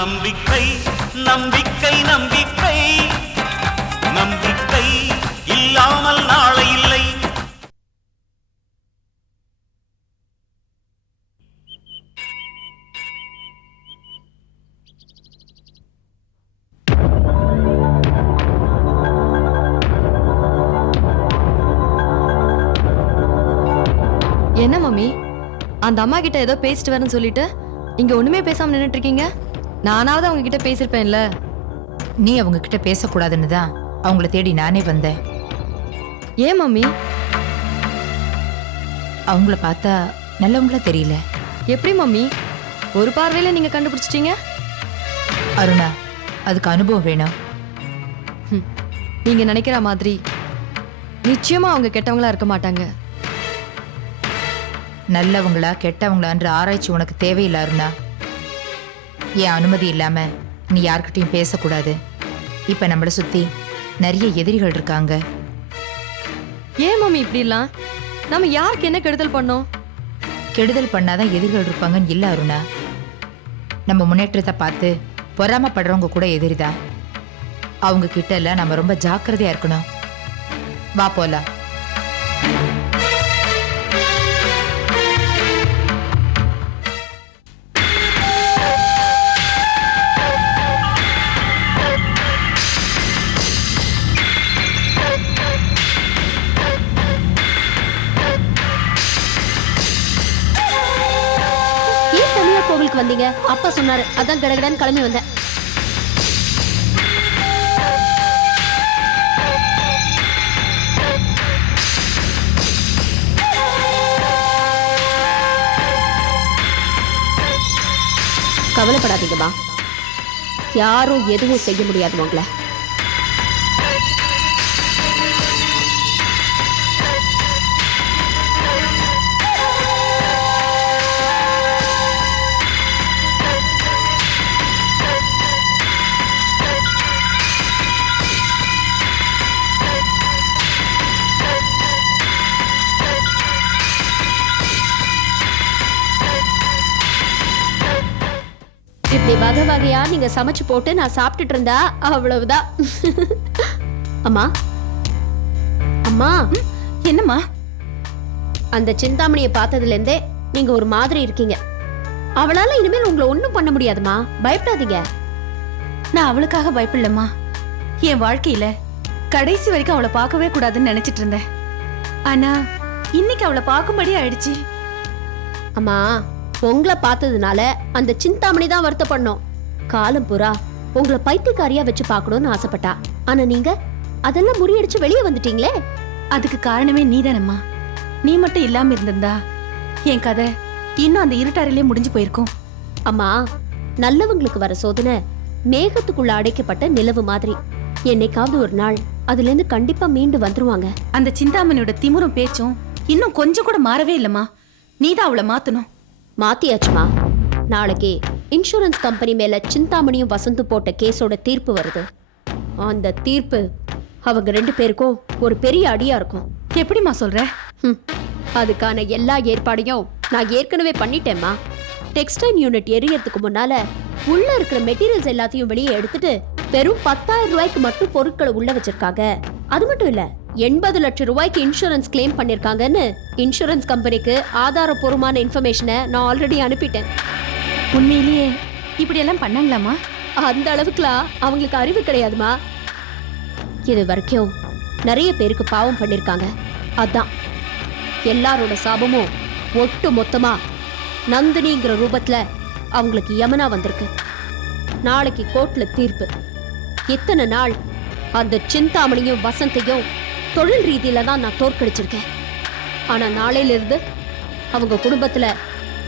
நம்பிக்கை நம்பிக்கை நம்பிக்கை நம்பிக்கை இல்லாமல் நாளை இல்லை. என்ன மம்மி, அந்த அம்மா கிட்ட ஏதோ பேசிட்டு வரேன்னு சொல்லிட்டு இங்க ஒண்ணுமே பேசாம நின்னுட்டு இருக்கீங்க? நானாவது அவங்க கிட்ட பேசிருப்பேன்ல. நீ அவங்க கிட்ட பேசக்கூடாதுன்னு தான் அவங்கள தேடி நானே வந்தேன். ஏன் மம்மி? அவங்கள பார்த்தா நல்லவங்களா தெரியல. எப்படி மம்மி ஒரு பார்வையில நீங்க கண்டுபிடிச்சிட்டீங்க? அருணா, அதுக்கு அனுபவம் வேணும். நீங்க நினைக்கிற மாதிரி நிச்சயமா அவங்க கெட்டவங்களா இருக்க மாட்டாங்க. நல்லவங்களா கெட்டவங்களான்ற ஆராய்ச்சி உனக்கு தேவையில்லை அருணா. என் அனுமதி இல்லாம நீ யார்கிட்டையும் பேசக்கூடாது. இப்ப நம்மளை சுத்தி நிறைய எதிரிகள் இருக்காங்க. ஏன் மம்மி இப்படிலாம்? நம்ம யாருக்கு என்ன கெடுதல் பண்ணோம்? கெடுதல் பண்ணாதான் எதிரிகள் இருப்பாங்கன்னு இல்ல அருணா. நம்ம முன்னேற்றத்தை பார்த்து பொறாமப்படுறவங்க கூட எதிரிதான். அவங்க கிட்ட எல்லாம் நம்ம ரொம்ப ஜாக்கிரதையா இருக்கணும். வா போலாம். கோவிலுக்கு வந்தீங்க? அப்பா சொன்னாரு, அதான் கடகடான்னு கிளம்பி வந்தேன். கவலைப்படாதீங்கம்மா, யாரும் எதுவும் செய்ய முடியாது உங்களை. இப்படி வகை வகையா நீங்க சமைச்சு போட்டு நான் சாப்பிட்டுட்டு இருந்தா அவ்வளவுதான். அம்மா அம்மா. என்னம்மா? அந்த சிந்தாமணியை பார்த்ததுல இருந்தே நீங்க ஒரு மாதிரி இருக்கீங்க. அவளால இனிமேல் உங்களை ஒண்ணும் பண்ண முடியாதுமா, பயப்படாதீங்க. நான் அவளுக்காக பயப்படலம்மா. என் வாழ்க்கையில கடைசி வரைக்கும் அவளை பார்க்கவே கூடாதுன்னு நினைச்சிட்டு இருந்தேன். ஆனா இன்னைக்கு அவளை பார்க்கும்படி ஆயிடுச்சு. அம்மா, உங்களை பார்த்ததுனால அந்த சிந்தாமணி தான் வருத்தப்படணும். காலம் புறா உங்களை பைத்தியக்காரியா வச்சு பார்க்கணும்னு ஆசைப்பட்டா. ஆனா நீங்க அதெல்லாம் முறியடிச்சு வெளியே வந்துட்டீங்களே. அதுக்கு காரணமே நீதானம்மா. நீ மட்டும் இல்லாம இருந்திருந்தா என் கதை இன்னும் அந்த இருட்டாரிலே முடிஞ்சு போயிருக்கும். அம்மா, நல்லவங்களுக்கு வர சோதனை மேகத்துக்குள்ள அடைக்கப்பட்ட நிலவு மாதிரி. என்னைக்காவது ஒரு நாள் அதுல இருந்து கண்டிப்பா மீண்டு வந்துருவாங்க. அந்த சிந்தாமணியோட திமிரும் பேச்சும் இன்னும் கொஞ்சம் கூட மாறவே இல்லம்மா. நீதான் அவளை மாத்தணும். மாத்தியாச்சுமா. நாளைக்கு இன்சூரன்ஸ் கம்பெனி மேல சிந்தாமணியும் வசந்து போட்ட கேஸோட தீர்ப்பு வருது. அந்த தீர்ப்பு அவங்க 2 பேருக்கும் ஒரு பெரிய அடியா இருக்கும். எப்படிமா சொல்ற? அதுக்கான எல்லா ஏற்பாடையும் நான் ஏற்கனவே பண்ணிட்டேம்மா. டெக்ஸ்டைல் யூனிட் எரியறதுக்கு முன்னால உள்ள இருக்கிற மெட்டீரியல்ஸ் எல்லாத்தையும் வெளியே எடுத்துட்டு வெறும் 10,000 ரூபாய்க்கு மட்டும் பொருட்களை உள்ள வச்சிருக்காங்க. அது மட்டும் இல்ல, 80 லட்சம் ரூபாய்க்கு இன்சூரன்ஸ் கிளைம் பண்ணிருக்காங்கன்னு இன்சூரன்ஸ் கம்பெனிக்கு ஆதாரப்பூர்வமான இன்ஃபர்மேஷனை நான் ஆல்ரெடி அனுப்பிட்டேன். உண்மையிலேயே இப்படி எல்லாம் பண்ணாங்களாமா? அந்த அளவுக்குலாம் அவங்களுக்கு அறிவு கிடையாதுமா. இது வரைக்கும் நிறைய பேருக்கு பாவம் பண்ணிருக்காங்க. அதான் எல்லாரோட சாபமும் ஒட்டு மொத்தமா நந்தினிங்கிற ரூபத்துல அவங்களுக்கு யமனா வந்திருக்கு. நாளைக்கு கோர்ட்ல தீர்ப்பு. இத்தனை நாள் அந்த சிந்தாமணியும் வசந்தையும் தொழில் ரீதியில தான் நான் தோற்கடிச்சிருக்கேன். ஆனா நாளையில இருந்து அவங்க குடும்பத்துல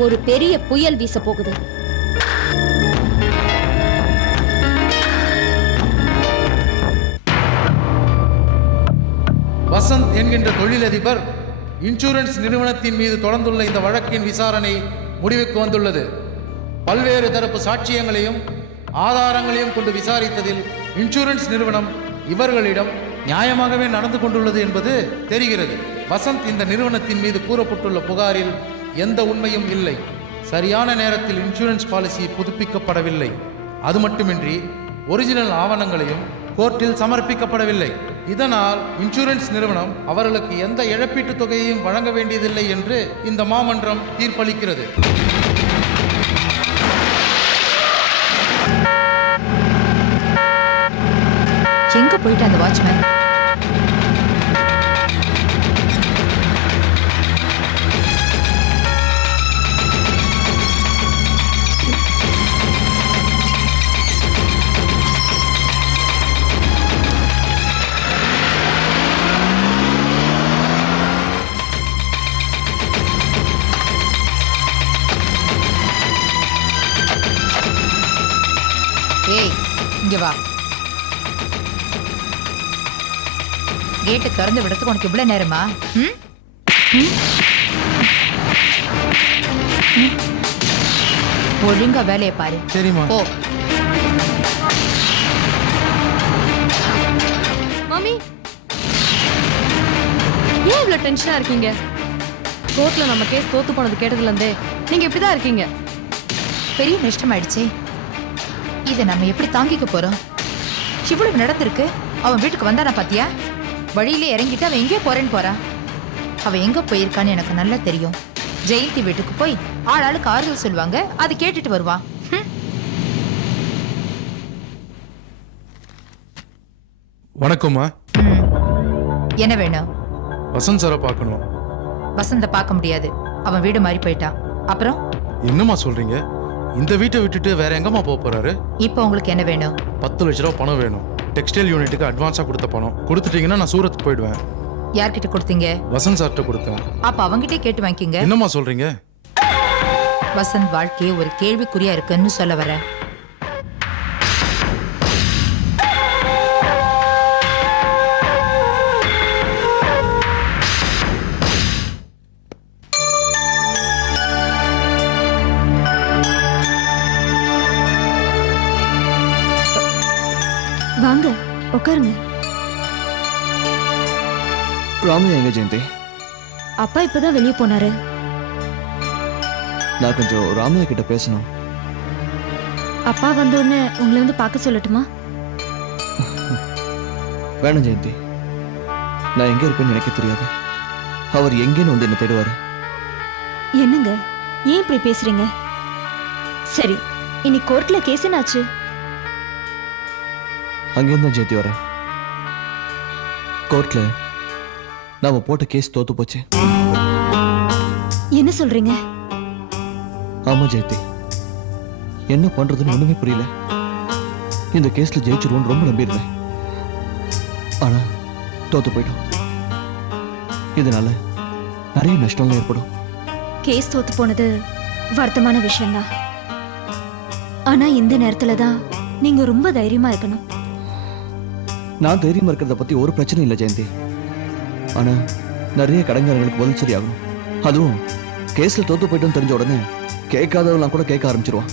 ஒரு பெரிய புயல் வீச போகுது. வசந்த் என்கின்ற தொழிலதிபர் இன்சூரன்ஸ் நிறுவனத்தின் மீது தொடர்ந்துள்ள இந்த வழக்கின் விசாரணை முடிவுக்கு வந்துள்ளது. பல்வேறு தரப்பு சாட்சியங்களையும் ஆதாரங்களையும் கொண்டு விசாரித்ததில் இன்சூரன்ஸ் நிறுவனம் இவர்களிடம் நியாயமாகவே நடந்து கொண்டுள்ளது என்பது தெரிகிறது. வசந்த் இந்த நிறுவனத்தின் மீது கூறப்பட்டுள்ள புகாரில் எந்த உண்மையும் இல்லை. சரியான நேரத்தில் இன்சூரன்ஸ் பாலிசி புதுப்பிக்கப்படவில்லை. அது மட்டுமின்றி ஒரிஜினல் ஆவணங்களையும் கோர்ட்டில் சமர்ப்பிக்கப்படவில்லை. இதனால் இன்சூரன்ஸ் நிறுவனம் அவர்களுக்கு எந்த இழப்பீட்டுத் தொகையையும் வழங்க வேண்டியதில்லை என்று இந்த மாமன்றம் தீர்ப்பளிக்கிறது. எங்க போயிட்டு அந்த வாட்ச்மேன்? ஏய், இங்க வா. கேட்டு திறந்து விடுறதுக்கு உனக்கு இவ்வளவு நேரமா? ம்? ம்? ம்? ஒழுங்கா வேலையை பாரு. சரிம்மா. போ. மாமி ஏன் இவ்வளோ டென்ஷனா இருக்கீங்க? கோர்ட்ல நம்ம கேஸ் தோத்து போனது கேட்டதுல இருந்தே நீங்க இப்படிதான் இருக்கீங்க. பெரிய நஷ்டமாயிடுச்சே. இதை நம்ம எப்படி தாங்கிக்க போறோம்? இவ்வளவு நடந்திருக்கு. அவன் வீட்டுக்கு வந்தானா பாத்தியா? வழியிலே இறங்கிட்டு அவன் எங்கே போறேன்னு போறான். அவன் எங்க போயிருக்கான்னு எனக்கு நல்லா தெரியும். ஜெயந்தி வீட்டுக்கு போய் ஆளாளுக்கு ஆறுதல் சொல்லுவாங்க, அதை கேட்டுட்டு வருவான். வணக்கம்மா. என்ன வேணும்? வசந்த் சாரை பார்க்கணும். வசந்த பார்க்க முடியாது, அவன் வீடு மாறி போயிட்டான். அப்புறம் என்னம்மா சொல்றீங்க? இந்த வீட்டை விட்டுட்டு வேற எங்கம்மா போக போறாரு? இப்போ உங்களுக்கு என்ன வேணும்? 10 லட்ச ரூபா பணம் வேணும். டெக்ஸ்டைல் யூனிட்டுக்கு அட்வான்ஸா கொடுத்த பணம். கொடுத்துட்டீங்கன்னா நான் சூரத்துக்கு போயிடுவேன். யார்கிட்ட கொடுத்தீங்க? வசந்த் சார்கிட்ட கொடுத்தேன். அப்ப அவங்கிட்டே கேட்டு வாங்கிக்கிங்க. என்னம்மா சொல்றீங்க? வசந்த் வாழ்க்கையே ஒரு கேள்விக்குறியா இருக்குன்னு சொல்ல வரேன். வாங்க உட்காருங்க. ராமையா எங்க ஜெயந்தி? அப்பா இப்பதான் வெளியே போனாரு. நான் கொஞ்சம் ராமையா கிட்ட பேசணும். அப்பா வந்த உடனே உங்களை வந்து பார்க்க சொல்லட்டுமா? வேணாம் ஜெயந்தி, நான் எங்க இருப்பேன்னு எனக்கு தெரியாது. அவர் எங்கேன்னு வந்து என்ன தேடுவாரு. என்னங்க ஏன் இப்படி பேசுறீங்க? சரி, இன்னைக்கு கோர்ட்ல கேஸ் என்னாச்சு? அங்கேருந்து தான் ஜெயந்தி வரேன். கோர்ட்ல நாம போட்ட கேஸ் தோத்து போச்சு. என்ன சொல்றீங்க? ஆமா ஜெயந்தி, என்ன பண்றதுன்னு ஒண்ணுமே புரியல. இந்த கேஸ்ல ஜெயிச்சிருவோன்னு ரொம்ப நம்பியிருந்தேன். ஆனா தோத்து போயிட்டோம். இதனால நிறைய நஷ்டம் ஏற்படும். கேஸ் தோத்து போனது வருத்தமான விஷயம்தான். ஆனா இந்த நேரத்துல தான் நீங்க ரொம்ப தைரியமா இருக்கணும். நான் தைரியமா இருக்கிறத பத்தி ஒரு பிரச்சனை இல்லை ஜெயந்தி. ஆனா நிறைய கடன்காரங்களுக்கு பதில் சரியாகணும். அதுவும் கேஸ்ல தோத்து போயிட்டோம் தெரிஞ்ச உடனே கேட்காதவெல்லாம் கூட கேட்க ஆரம்பிச்சிருவான்.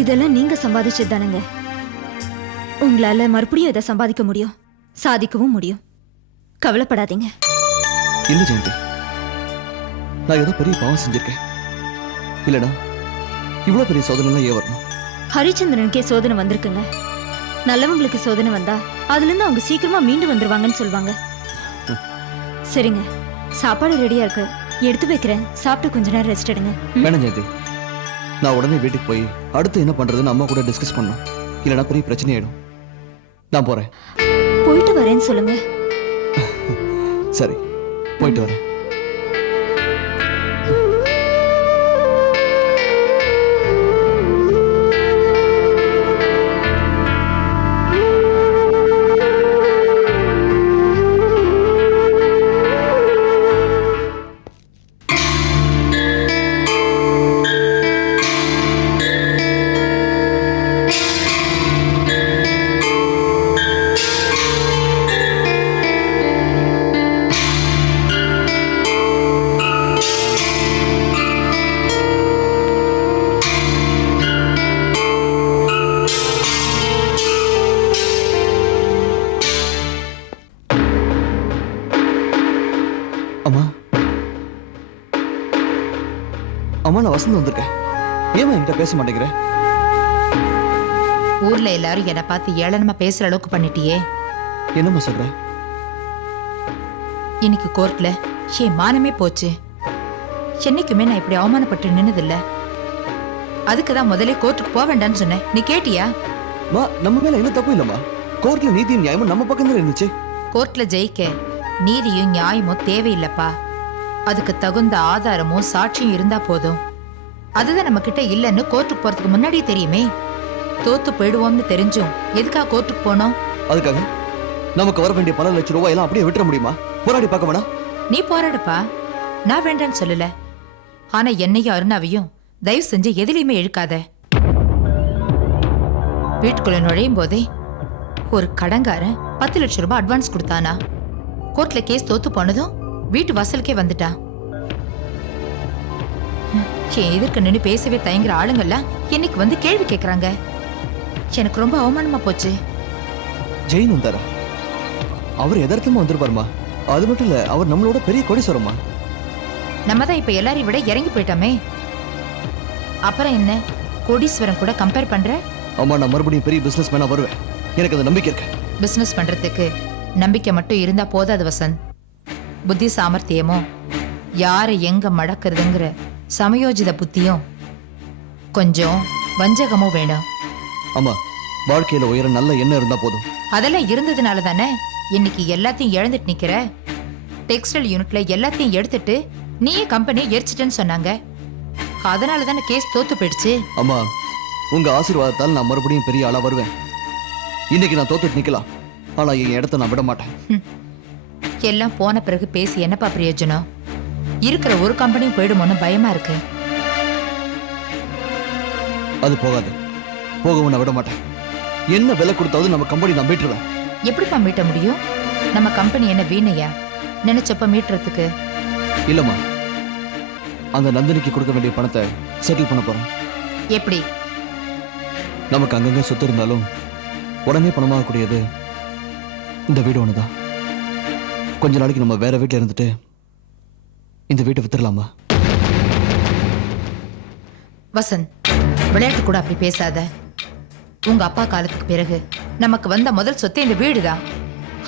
இதெல்லாம் நீங்க சம்பாதிச்சது தானுங்க. உங்களால மறுபடியும் இதை சம்பாதிக்க முடியும், சாதிக்கவும் முடியும். கவலைப்படாதீங்க. இல்ல ஜெயந்தி, நான் ஏதோ பெரிய பாவம் செஞ்சிருக்கேன். இல்லனா இவ்வளவு பெரிய சோதனை ஏன் வரணும்? ஹரிச்சந்திரனுக்கே சோதனை வந்திருக்குங்க. நல்லவங்களுக்கு சோதனை வந்தா அதுல இருந்து அவங்க சீக்கிரமா மீண்டு வந்துருவாங்கன்னு சொல்லுவாங்க. சரிங்க, சாப்பாடு ரெடியா இருக்கு, எடுத்து வைக்கிறேன். சாப்பிட்டு கொஞ்ச நேரம் ரெஸ்ட் எடுங்க. வேணாம் ஜெயந்தி, நான் உடனே வீட்டுக்கு போய் அடுத்து என்ன பண்றதுன்னு அம்மா கூட டிஸ்கஸ் பண்ணணும். இல்லனா பெரிய பிரச்சனை ஆயிடும். நான் போறேன். போயிட்டு வரேன்னு சொல்லுங்க. சரி, போயிட்டு வரேன். அம்மா, அம்மா, நான் வசந்த் வந்திருக்கேன். ஏமா என்கிட்ட பேச மாட்டேங்கிற? ஊர்ல எல்லாரும் என்னை பார்த்து ஏளனமா பேசுற அளவுக்கு பண்ணிட்டியே. என்னம்மா சொல்ற? இன்னைக்கு கோர்ட்ல என் மானமே போச்சு. என்னைக்குமே நான் இப்படி அவமானப்பட்டு நின்னதில்ல. அதுக்குதான் முதல்ல கோர்ட்டுக்கு போக வேண்டாம்னு சொன்னேன். நீ கேட்டியா? மா, நம்ம மேல எந்த தப்பு இல்லம்மா. கோர்ட்ல நீதியும் நியாயமும் நம்ம பக்கம் தான் இருந்துச்சு. கோர்ட்ல ஜெயிக்க நீதியும் நியாயமும் தேவையில்லப்பா. அதுக்கு தகுந்த ஆதாரமும் சாட்சியும் இருந்தா போதும். அதுதான் நம்ம கிட்ட இல்லைன்னு கோர்ட்டுக்கு போறதுக்கு முன்னாடியே தெரியுமே. தோத்து போயிடுவோம்னு தெரிஞ்சும் எதுக்காக கோர்ட்டுக்கு போனோம்? அதுக்காக நமக்கு வர வேண்டிய பல லட்சம் ரூபாய் எல்லாம் அப்படியே விட்டுற முடியுமா? போராடி பார்க்க வேணா? நீ போராடுப்பா, நான் வேண்டான்னு சொல்லல. ஆனா என்னையும் அருணாவையும் தயவு செஞ்சு எதுலையுமே இழுக்காத. வீட்டுக்குள்ள நுழையும் போதே ஒரு கடங்காரன் 10 லட்சம் ரூபாய் அட்வான்ஸ் கொடுத்தானா. கோர்ட்ல கேஸ் தோத்து போனதும் வீட்டு வாசலுக்கே வந்துட்டான். என் எதிர்க்க நின்று பேசவே தயங்குற ஆளுங்கெல்லாம் இன்னைக்கு வந்து கேள்வி கேட்கறாங்க. எனக்கு ரொம்ப அவமானமா போச்சு. ஜெயின் வந்தாரா? அவர் எதார்த்தமா வந்திருப்பாருமா. அது மட்டும் இல்ல, அவர் நம்மளோட பெரிய கோடீஸ்வரம்மா. நம்ம தான் இப்ப எல்லாரையும் விட இறங்கி போயிட்டோமே. அப்புறம் என்ன கோடீஸ்வரன் கூட கம்பேர் பண்ற? அம்மா, நான் மறுபடியும் பெரிய பிசினஸ் மேனா வருவேன். எனக்கு அந்த நம்பிக்கை இருக்கு. பிசினஸ் பண்றதுக்கு நம்பிக்கை மட்டும் இருந்தா போதாது வசந்த். புத்தி சாமர்த்தியமும் யாரை எங்க மடக்கிறதுங்கிற சமயோஜித புத்தியும் கொஞ்சம் வஞ்சகமும் வேணும். அம்மா, வாழ்க்கையில உயர நல்ல எண்ணம் இருந்தா போதும். அதெல்லாம் இருந்ததுனால தானே இன்னைக்கு எல்லாத்தையும் இழந்துட்டு நிக்கிற. டெக்ஸ்டைல் யூனிட்ல எல்லாத்தையும் எடுத்துட்டு நீயே கம்பெனியை எரிச்சிட்டேன்னு சொன்னாங்க. அதனால தானே கேஸ் தோத்து போயிடுச்சு. அம்மா, உங்க ஆசீர்வாதத்தால் நான் மறுபடியும் பெரிய ஆளா வருவேன். இன்னைக்கு நான் தோத்துட்டு நிக்கலாம், ஆனா என் இடத்த நான் விட மாட்டேன். எல்லாம் போன பிறகு பேசி என்னப்பா பிரயோஜனம்? இருக்கிற ஒரு கம்பெனியும் போயிடுமோன்னு பயமா இருக்கு. அது போகாது. போகவும் நான் விட மாட்டேன். என்ன விலை கொடுத்தாவது நம்ம கம்பெனி நான் மீட்டுருவேன். எப்படிப்பா மீட்ட முடியும்? நம்ம கம்பெனி என்ன வீணையா? நினைச்சப்ப மீட்டுறதுக்கு? இல்லம்மா, அந்த நந்தினிக்கு கொடுக்க வேண்டிய பணத்தை செட்டில் பண்ண போறோம். எப்படி? நமக்கு அங்கங்க சொத்து இருந்தாலும் உடனே பணமாகக்கூடியது இந்த வீடு ஒண்ணுதான். கொஞ்ச நாளைக்கு நம்ம வேற வீட்டுல இருந்துட்டு இந்த வீட்டை வித்துடலாமா? வசந்த், விளையாட்டு கூட அப்படி பேசாத. உங்க அப்பா காலத்துக்கு பிறகு நமக்கு வந்த முதல் சொத்து இந்த வீடுதான்.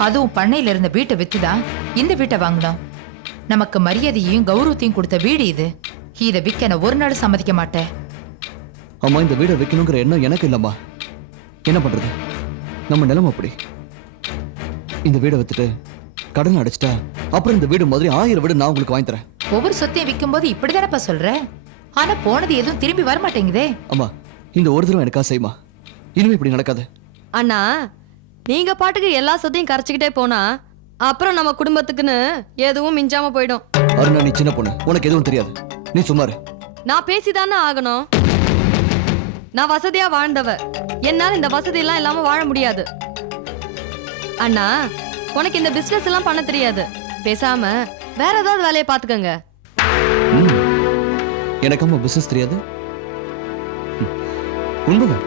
அதுவும் பண்ணையில இருந்த வீட்டை வித்துதான் இந்த வீட்டை வாங்கினோம். நமக்கு மரியாதையையும் கௌரவத்தையும் கொடுத்த வீடு இது. இதை விற்க நான் ஒரு நாள் சம்மதிக்க மாட்டேன். அம்மா, இந்த வீடை வைக்கணுங்கிற எண்ணம் எனக்கு இல்லம்மா. என்ன பண்றது, நம்ம நிலைமை அப்படி. இந்த வீடை வித்துட்டு கடன் அடைச்சிட்டா அப்புறம் இந்த வீடு மாதிரி 1000 வீடு நான் உங்களுக்கு வாங்கி தரேன். ஒவ்வொரு சொத்தையும் விற்கும் போது இப்படிதானப்பா சொல்ற. ஆனா போனது எதுவும் திரும்பி வர மாட்டேங்குதே. அம்மா, இந்த ஒரு தடவை எனக்கா செய்யுமா. இனிமே இப்படி நடக்காது. அண்ணா, நீங்க பாட்டுக்கு எல்லா சொத்தையும் கரைச்சிக்கிட்டே போனா அப்புறம் நம்ம குடும்பத்துக்குன்னு எதுவும் மிஞ்சாம போயிடும். அருணா, நீ சின்ன பொண்ணு, உனக்கு எதுவும் தெரியாது. நீ சும்மாரு. நான் பேசிதானே ஆகணும். நான் வசதியா வாழ்ந்தவ, என்னால இந்த வசதி எல்லாம் இல்லாம வாழ முடியாது. அண்ணா, உனக்கு இந்த பிசினஸ் எல்லாம் பண்ண தெரியாது. பேசாம வேற ஏதாவது வேலையை பாத்துக்கங்க. எனக்கு அம்மா பிசினஸ் தெரியாது. உண்மைதான்,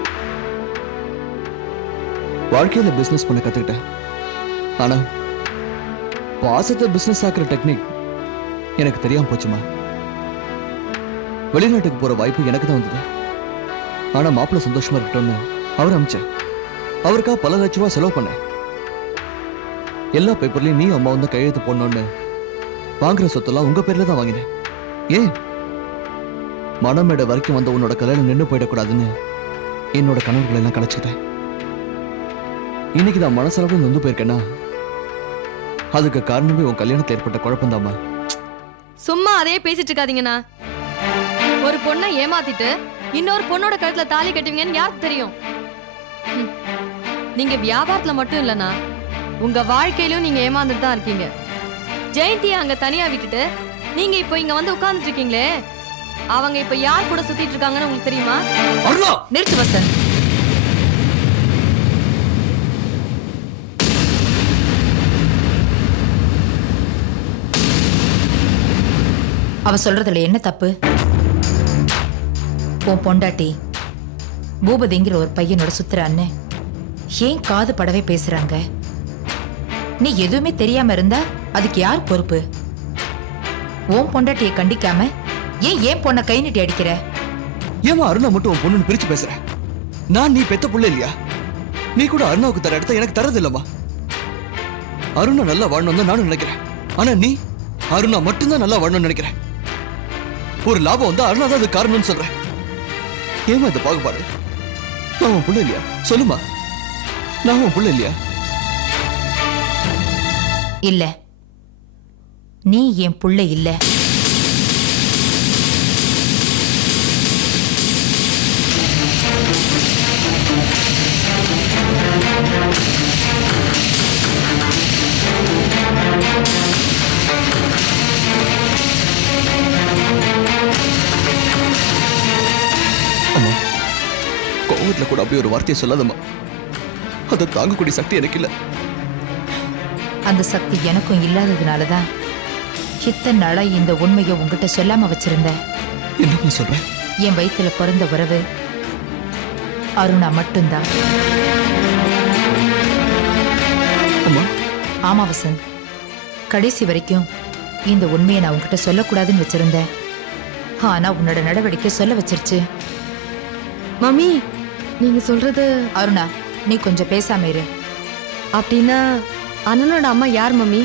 வாழ்க்கையில பிசினஸ் பண்ண கத்துக்கிட்டேன். ஆனா பாசத்தை பிசினஸ் ஆக்குற டெக்னிக் எனக்கு தெரியாம போச்சுமா. வெளிநாட்டுக்கு போற வாய்ப்பு எனக்கு தான் வந்தது. ஆனா மாப்பிள்ள சந்தோஷமா இருக்கட்டும்னு அவர் அமிச்சேன். அவருக்கா பல லட்ச ரூபாய் செலவு பண்ணேன். எல்லா பேப்பர்லயும் நீ அம்மா வந்து கையெழுத்து போடணும்னு வாங்குற சொத்தெல்லாம் உங்க பேர்ல தான் வாங்கினேன். ஏன் மனமேடை வரைக்கும் வந்த உன்னோட கல்யாணம் நின்று போயிடக்கூடாதுன்னு என்னோட கனவுகளை எல்லாம் கலைச்சிக்கிட்டேன். இன்னைக்கு நான் மனசளவு நொந்து போயிருக்கேன்னா அதுக்கு காரணமே உன் கல்யாணத்தில் ஏற்பட்ட குழப்பம்தாம்மா. சும்மா அதே பேசிட்டு இருக்காதீங்கண்ணா. ஒரு பொண்ணை ஏமாத்திட்டு இன்னொரு பொண்ணோட கழுத்துல தாலி கட்டுவீங்கன்னு யாருக்கு தெரியும்? நீங்க வியாபாரத்துல மட்டும் இல்லனா உங்க வாழ்க்கையிலும் நீங்க ஏமாந்துட்டு தான் இருக்கீங்க. ஜெயந்தியை அங்க தனியா விட்டுட்டு நீங்க இப்போ இங்க வந்து உட்கார்ந்துட்டு இருக்கீங்களே, அவங்க இப்ப யார் கூட சுத்திட்டு இருக்காங்கன்னு உங்களுக்கு தெரியுமா? நிறுத்து வசந்த். அவ சொல்றதுல என்ன தப்பு? உன் பொண்டாட்டி பூபதிங்கிற ஒரு பையனோட சுத்துற அண்ணன் ஏன் காது படவே பேசுறாங்க? நீ எதுவுமே தெரியாம இருந்தா அதுக்கு யார் பொறுப்பு? உன் பொண்டாட்டியை கண்டிக்காம ஏன் பொண்ணை கை நீட்டி அடிக்கிற? ஏமா அருணா மட்டும் உன் பொண்ணுன்னு பிரிச்சு பேசுற? நான் நீ பெத்த புள்ள இல்லையா? நீ கூட அருணாவுக்கு தர இடத்த எனக்கு தரது இல்லம்மா. அருணா நல்லா வாழணும் தான் நானும் நினைக்கிறேன். ஆனா நீ அருணா மட்டும்தான் நல்லா வாழணும்னு நினைக்கிறேன். ஒரு லாபம் வந்தா அருணா தான் அது காரணம்னு சொல்றேன். ஏமா இந்த பாகுபாடு? நான் உன் புள்ள இல்லையா? சொல்லுமா, நான் உன் புள்ள இல்லையா? இல்ல, நீ என் புள்ள இல்ல. அம்மா, கோவத்துல கூட அப்படி ஒரு வார்த்தையை சொல்லாதம்மா. அதை தாங்கக்கூடிய சக்தி எனக்கு இல்ல. அந்த சக்தி எனக்கும் இல்லாததுனாலதான் இத்தனை நாளா இந்த உண்மையை உங்ககிட்ட சொல்லாம வச்சிருந்தேன். என்னம்மா சொல்ற? என் வயித்துல பிறந்த உறவு அருணா மட்டும்தான். அம்மா, ஆமா வசந்த், கடைசி வரைக்கும் இந்த உண்மையை நான் உங்ககிட்ட சொல்லக்கூடாதுன்னு வச்சிருந்தேன். ஆனா உன்னோட நடவடிக்கை சொல்ல வச்சிருச்சு. மம்மி நீங்க சொல்றது அருணா, நீ கொஞ்சம் பேசாம இரு. அப்படின்னா அண்ணனோட அம்மா யார் மம்மி?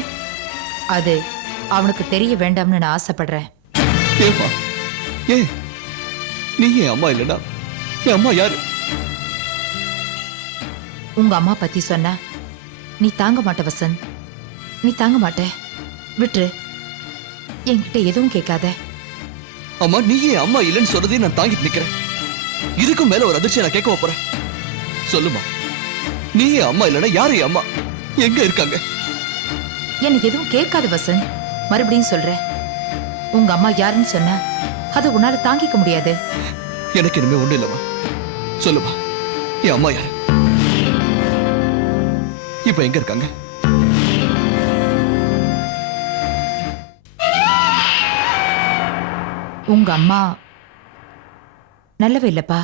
அது அவனுக்கு தெரிய வேண்டாம்னு நான் ஆசைப்படுறேன். ஏம்மா, ஏன் நீ என் அம்மா இல்லைன்னா என் அம்மா யாரு? உங்க அம்மா பத்தி சொன்னா நீ தாங்க மாட்ட வசந்த், நீ தாங்க மாட்ட. விட்டுரு, என்கிட்ட எதுவும் கேட்காத. அம்மா, நீ என் அம்மா இல்லைன்னு சொல்றதையும் நான் தாங்கிட்டு நிக்கிறேன். இதுக்கும் மேல ஒரு அதிர்ச்சியை நான் கேட்க போறேன். சொல்லுமா, நீ என் அம்மா இல்லைன்னா யாரு என் அம்மா? எங்க இருக்காங்க? எனக்கு எதுவும் கேட்காது வசந்த். மறுபடியும் சொல்றேன், உங்க அம்மா யாருன்னு சொன்னா அதை உன்னால தாங்கிக்க முடியாது. எனக்கு இனிமே ஒண்ணு இல்லம்மா. சொல்லுமா, என் அம்மா யாரு? இப்ப எங்க இருக்காங்க? உங்க அம்மா நல்லவே இல்லப்பா.